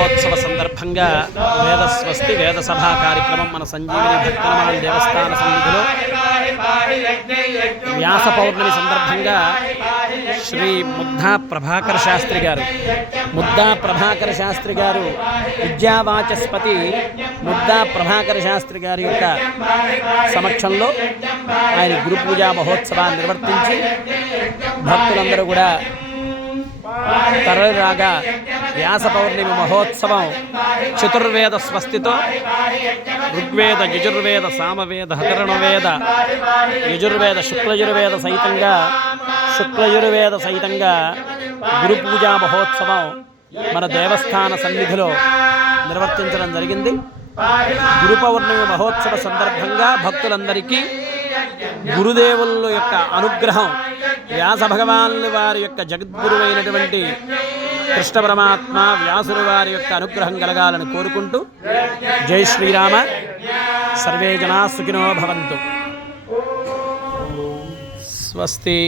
బ్రహ్మోత్సవ సందర్భంగా వేదస్వస్తి వేద సభా కార్యక్రమం మన సంజీవిని భక్తమాన్ దేవస్థాన సన్నిధిలో వ్యాస పౌర్ణమి సందర్భంగా శ్రీ ముద్దా ప్రభాకర్ శాస్త్రి గారు విద్యావాచస్పతి ముద్దా ప్రభాకర్ శాస్త్రి గారి యొక్క సమక్షంలో ఆయన గురు పూజా మహోత్సవాన్ని నిర్వర్తించి భక్తులందరూ కూడా తరలిరాగా వ్యాస పౌర్ణమి మహోత్సవం చతుర్వేద స్వస్తితో ఋగ్వేద యజుర్వేద సామవేద హతరణవేద యజుర్వేద శుక్లయజుర్వేద సహితంగా గురు పూజా మహోత్సవం మన దేవస్థాన సన్నిధిలో నిర్వర్తించడం జరిగింది. గురు పౌర్ణమి మహోత్సవ సందర్భంగా భక్తులందరికీ గురుదేవుల యొక్క అనుగ్రహం, వ్యాస భగవానుల వారి యొక్క జగద్గురువైనటువంటి కృష్ణ పరమాత్మ వ్యాసుల వారి యొక్క అనుగ్రహం కలగాలని కోరుకుంటూ జై శ్రీరామ. సర్వే జనా సుఖినో భవంతు. స్వస్తి.